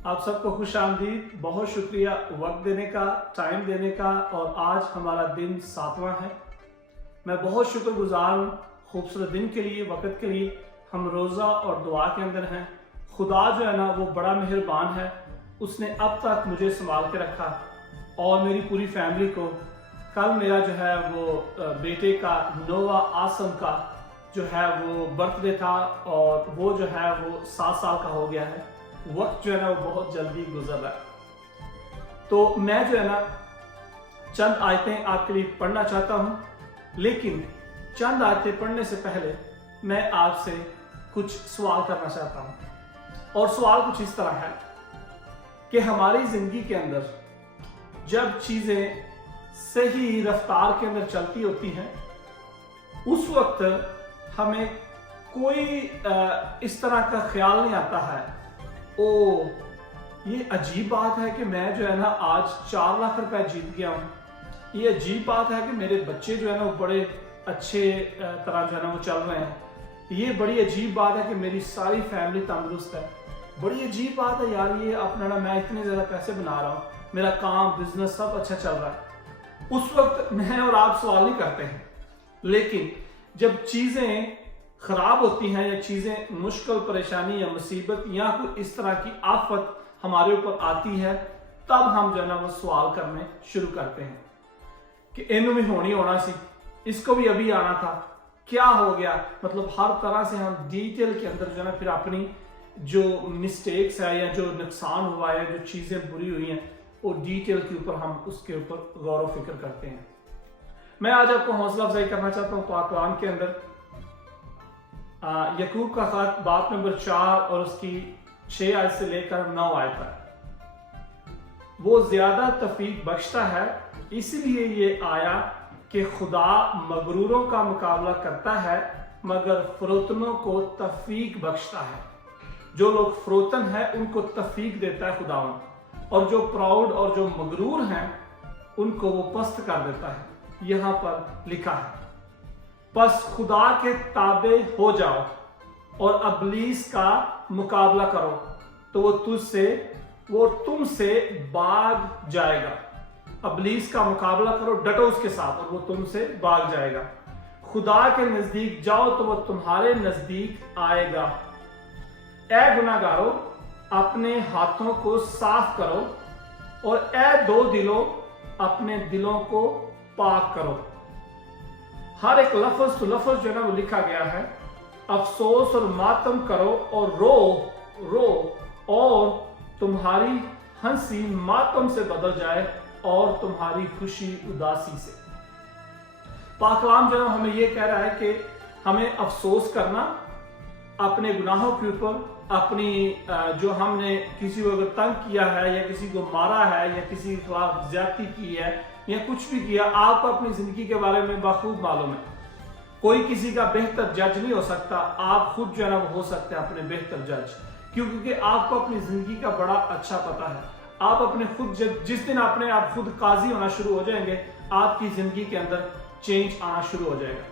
आप सबको खुश आमदीद। बहुत शुक्रिया वक्त देने का, टाइम देने का। और आज हमारा दिन 7वां है। मैं बहुत शुक्रगुजार हूँ खूबसूरत दिन के लिए, वक्त के लिए। हम रोज़ा और दुआ के अंदर हैं। खुदा जो है ना वो बड़ा मेहरबान है। उसने अब तक मुझे संभाल के रखा और मेरी पूरी फैमिली को। कल मेरा जो है वो बेटे का नोवा आसम का जो है वो बर्थडे था और वो जो है वो 7 साल का हो गया है। वक्त जो है ना वो बहुत जल्दी गुजर रहा है। तो मैं जो है ना चंद आयतें आपके लिए पढ़ना चाहता हूँ, लेकिन चंद आयतें पढ़ने से पहले मैं आपसे कुछ सवाल करना चाहता हूँ। और सवाल कुछ इस तरह है कि हमारी जिंदगी के अंदर जब चीजें सही रफ्तार के अंदर चलती होती हैं, उस वक्त हमें कोई इस तरह का ख्याल नहीं आता है, ओ ये अजीब बात है कि मैं जो है ना आज 4 लाख रुपए जीत गया हूँ। ये अजीब बात है कि मेरे बच्चे जो है ना वो बड़े अच्छे तरह जो है ना वो चल रहे हैं। ये बड़ी अजीब बात है कि मेरी सारी फैमिली तंदुरुस्त है। बड़ी अजीब बात है यार, ये अपना ना मैं इतने ज़्यादा पैसे बना रहा हूँ, मेरा काम बिजनेस सब अच्छा चल रहा है। उस वक्त मैं और आप सवाल नहीं करते हैं, लेकिन जब चीज़ें खराब होती हैं या चीज़ें मुश्किल, परेशानी या मुसीबत या कोई इस तरह की आफत हमारे ऊपर आती है, तब हम जो है ना वो सवाल करने शुरू करते हैं कि इन्हों भी होनी होना सी, इसको भी अभी आना था, क्या हो गया। मतलब हर तरह से हम डिटेल के अंदर जो है ना फिर अपनी जो मिस्टेक्स है या जो नुकसान हुआ है, जो चीज़ें बुरी हुई हैं, वो डिटेल के ऊपर हम उसके ऊपर गौर व फिक्र करते हैं। मैं आज आपको हौसला अफजाई करना चाहता हूँ पाक कलाम के अंदर यकूब का खत बाब नंबर 4 और उसकी 6 आयत से लेकर 9 आयत तक। वो ज्यादा तफीक बख्शता है, इसलिए ये आया कि खुदा मगरूरों का मुकाबला करता है मगर फरोतनों को तफीक बख्शता है। जो लोग फरोतन है उनको तफीक देता है खुदावंद, और जो प्राउड और जो मगरूर हैं उनको वो पस्त कर देता है। यहां पर लिखा है, बस खुदा के ताबे हो जाओ और अबलीस का मुकाबला करो तो वो तुमसे भाग जाएगा। अबलीस का मुकाबला करो, डटो उसके साथ और वो तुमसे भाग जाएगा। खुदा के नजदीक जाओ तो वो तुम्हारे नजदीक आएगा। ऐ गुनाहगारों, अपने हाथों को साफ करो और ऐ दो दिलों, अपने दिलों को पाक करो। हर एक लफ्ज तो लफ्ज जो है ना वो लिखा गया है। अफसोस और मातम करो और रो और तुम्हारी हंसी मातम से बदल जाए और तुम्हारी खुशी उदासी से। पाक कलाम जो है हमें ये कह रहा है कि हमें अफसोस करना अपने गुनाहों के ऊपर, अपनी जो हमने किसी को अगर तंग किया है या किसी को मारा है या किसी के खिलाफ ज्यादती की है या कुछ भी किया। आपको अपनी जिंदगी के बारे में बखूब मालूम है। कोई किसी का बेहतर जज नहीं हो सकता, आप खुद जो है ना वो हो सकते हैं अपने बेहतर जज। क्योंकि आपको अपनी जिंदगी का बड़ा अच्छा पता है। आप अपने खुद जिस दिन अपने आप खुद काजी होना शुरू हो जाएंगे, आपकी जिंदगी के अंदर चेंज आना शुरू हो जाएगा।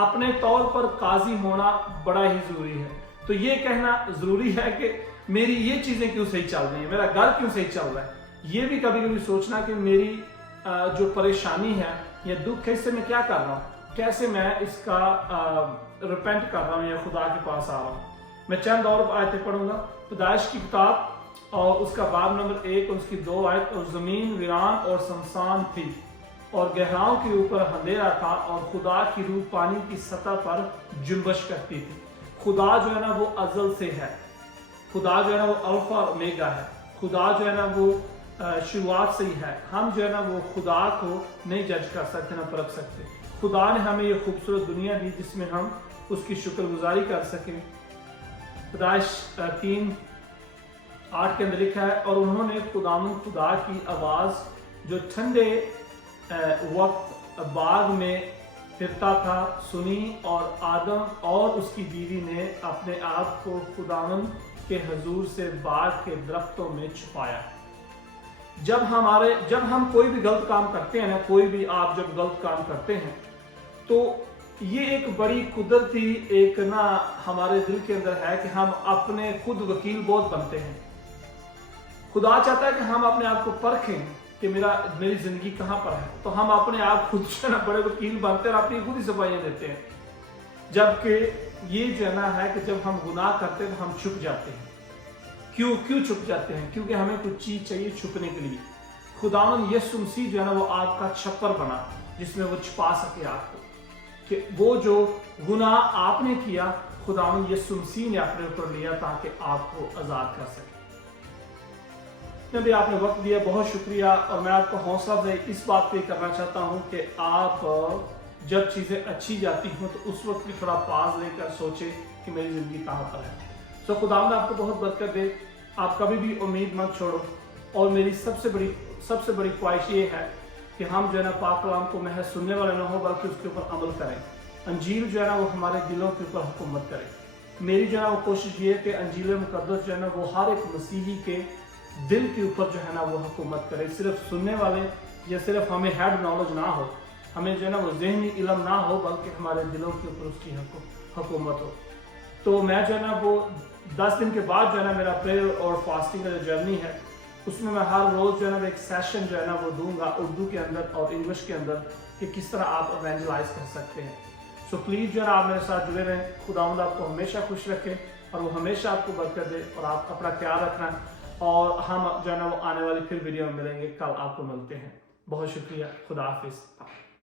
अपने तौर पर काजी होना बड़ा ही जरूरी है। तो ये कहना जरूरी है कि मेरी ये चीजें क्यों सही चल रही है, मेरा घर क्यों सही चल रहा है। ये भी कभी कभी सोचना कि मेरी जो परेशानी है या दुख है, इससे मैं क्या कर रहा हूँ, कैसे मैं इसका रिपेंट कर रहा हूँ या खुदा के पास आ रहा हूँ। मैं चंद और आयतें पढ़ूंगा। पैदाइश की किताब और उसका बाब नंबर 1 और उसकी 2 आयत। और जमीन वीरान और शमशान थी और गहराओं के ऊपर अंधेरा था और खुदा की रूह पानी की सतह पर जुम्बश करती थी। खुदा जो है ना वो अजल से है। खुदा जो है ना वो अल्फा और ओमेगा है। खुदा जो है ना वो शुरुआत से ही है। हम जो है ना वो खुदा को नहीं जज कर सकते, ना परख सकते। खुदा ने हमें ये खूबसूरत दुनिया दी जिसमें हम उसकी शुक्रगुजारी कर सकें। पैदाइश 3:8 के अंदर लिखा है, और उन्होंने खुदा की आवाज जो ठंडे वक्त बाग में फिरता था सुनी, और आदम और उसकी बीवी ने अपने आप को खुदावंद के हुजूर से बाग के दरख्तों में छुपाया। जब हम कोई भी गलत काम करते हैं ना, कोई भी आप जब गलत काम करते हैं, तो ये एक बड़ी कुदरती एक हमारे दिल के अंदर है कि हम अपने खुद वकील बहुत बनते हैं। खुदा चाहता है कि हम अपने आप को परखें कि मेरी जिंदगी कहाँ पर है, तो हम अपने आप खुद जो है ना बड़े वकील बनते हैं और अपनी खुद ही सफाइयाँ देते हैं। जबकि ये जो है ना है कि जब हम गुनाह करते हैं तो हम छुप जाते हैं। क्यों छुप जाते हैं? क्योंकि हमें कुछ चीज चाहिए छुपने के लिए। खुदावन यीशु मसीह जो है ना वो आपका छप्पर बना जिसमें वो छुपा सके आपको, कि वो जो गुनाह आपने किया खुदावन यीशु मसीह ने अपने ऊपर लिया ताकि आपको आजाद कर सके। भी आपने वक्त दिया, बहुत शुक्रिया। और मैं आपको हौसला अफजाई इस बात पे करना चाहता हूँ कि आप जब चीज़ें अच्छी जाती हों तो उस वक्त भी थोड़ा पाज लेकर सोचें कि मेरी ज़िंदगी कहाँ पर है। तो खुदावंद आपको बहुत बरकत दे। आप कभी भी उम्मीद मत छोड़ो। और मेरी सबसे बड़ी ख्वाहिश ये है कि हम जो है ना पाक कलाम को महज सुनने वाले ना हो बल्कि उसके ऊपर अमल करें। अंजील जो है ना वो हमारे दिलों के ऊपर हुकूमत करे। मेरी जो है ना वो कोशिश ये है कि अंजील मुकद्दस जो है ना वो हर एक मसीही के दिल के ऊपर जो है ना वो हुकूमत करे। सिर्फ सुनने वाले या सिर्फ हमें हेड नॉलेज ना हो, हमें जो है ना वो ज़हनी इल्म ना हो, बल्कि हमारे दिलों के ऊपर उसकी हुकूमत हो। तो मैं जो है ना वो 10 दिन के बाद जो है ना मेरा प्रेयर और फास्टिंग का जो जर्नी है उसमें मैं हर रोज़ जो है ना एक सेशन जो है ना वो दूंगा उर्दू के अंदर और इंग्लिश के अंदर कि किस तरह आप इवेंजलाइज कर सकते हैं। सो प्लीज़ जो है ना आप मेरे साथ जुड़े रहें। खुदावंद आपको हमेशा खुश रखे और वो हमेशा आपको बरकत दे। और आप अपना ख्याल रखना और हम जो है ना वो आने वाली फिर वीडियो में मिलेंगे। कल आपको मिलते हैं। बहुत शुक्रिया। खुदा हाफिज़।